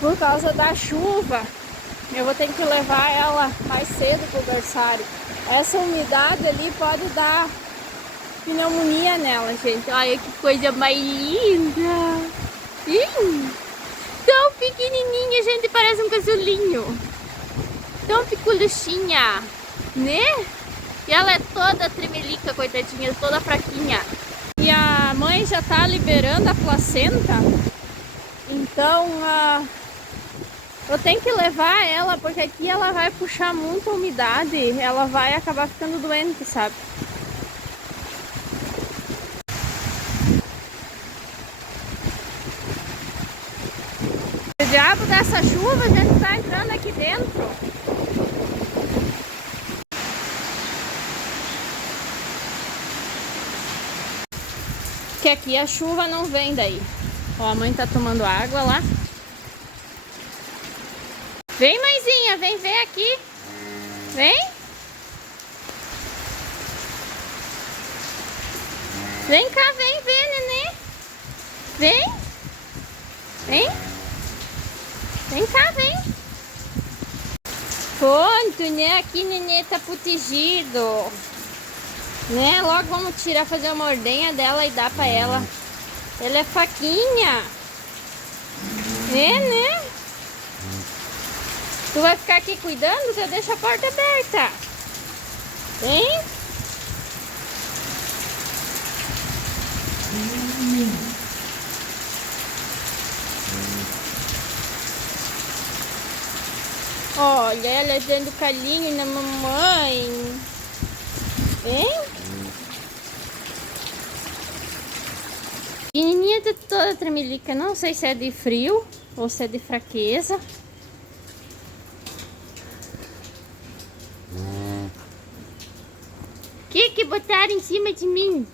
por causa da chuva, eu vou ter que levar ela mais cedo pro berçário. Essa umidade ali pode dar pneumonia nela, gente. Olha que coisa mais linda. Tão pequenininha, gente, parece um casulinho. Tão piculichinha, né? E ela é toda tremelica, coitadinha, toda fraquinha. E a mãe já tá liberando a placenta. Então, eu tenho que levar ela, porque aqui ela vai puxar muita umidade. Ela vai acabar ficando doente, sabe? O diabo dessa chuva, a gente tá entrando aqui dentro. Que aqui a chuva não vem daí. Ó, a mãe tá tomando água lá. Vem, mãezinha, vem ver aqui. Vem. Vem cá, vem ver, nenê. Vem. Vem. Vem cá, vem. Pronto, né? Aqui nenê tá protegido. Né? Logo vamos tirar, fazer uma ordenha dela e dar pra ela. Ela é faquinha. É, né? Tu vai ficar aqui cuidando? Eu deixo a porta aberta. Vem. Olha, ela dando carinho na mamãe. Vem. Menininha tá toda tremelica. Não sei se é de frio ou se é de fraqueza. Que botaram em cima de mim?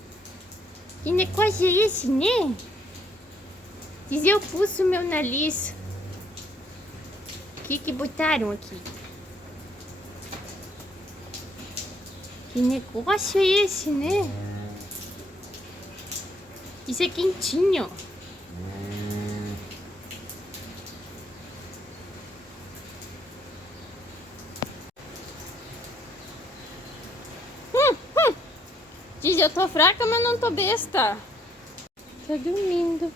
Que negócio é esse, né? Diz eu pulso meu nariz. Que botaram aqui? Que negócio é esse, né? Isso é quentinho. Diz, eu tô fraca, mas não tô besta. Tô dormindo.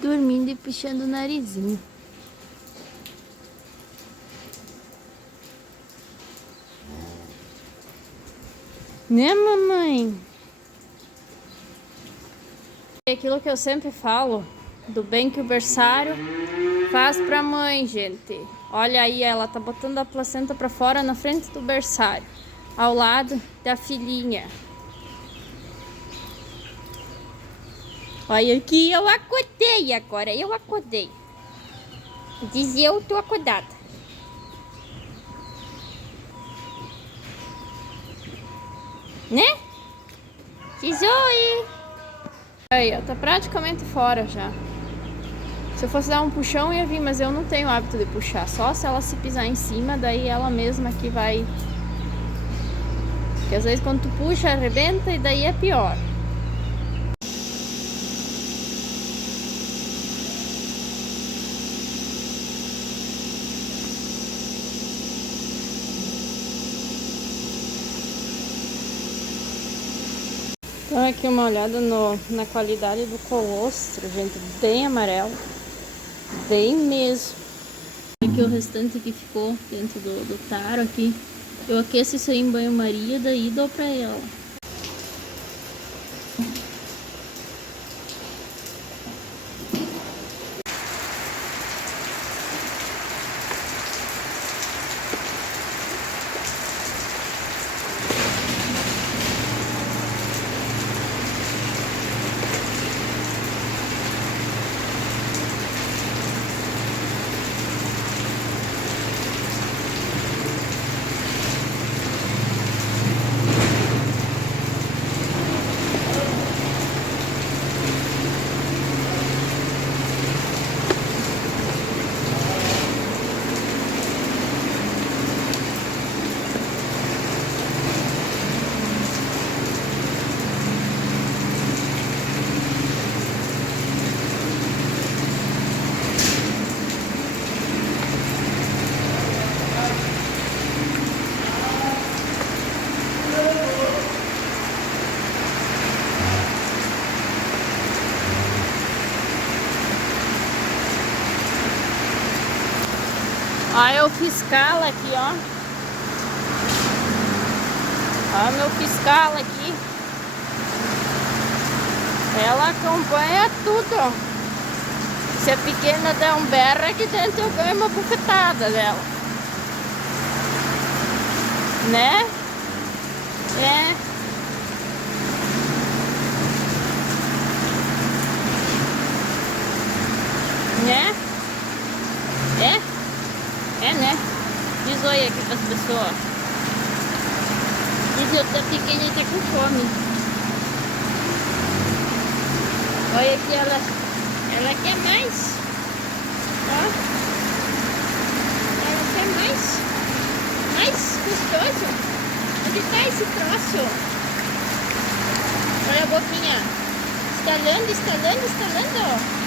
Dormindo e puxando o narizinho. Né, mamãe? É aquilo que eu sempre falo, do bem que o berçário faz pra mãe, gente. Olha aí, ela tá botando a placenta pra fora na frente do berçário, ao lado da filhinha. Olha aqui, eu acordei agora, eu acordei. Dizia eu tô acordada. Né? Diz oi. Aí, ó, tá praticamente fora já. Se eu fosse dar um puxão, ia vir, mas eu não tenho hábito de puxar. Só se ela se pisar em cima, daí ela mesma que vai... Porque às vezes quando tu puxa, arrebenta e daí é pior. Então aqui uma olhada na qualidade do colostro, gente, bem amarelo, bem mesmo. Aqui o restante que ficou dentro do taro aqui, eu aqueço isso aí em banho-maria, daí dou pra ela. Olha o fiscal aqui, ó. Olha meu fiscal aqui. Ela acompanha tudo. Se a pequena der um berro aqui dentro, eu ganho uma bufetada dela. Né? É. Né? É, né? Diz oi aqui pras pessoas. Diz outra pequena tá com fome. Olha aqui, ela quer mais. Ó. Ela quer mais. Mais gostoso. Onde tá esse troço? Olha a boquinha. Estalando, estalando, estalando.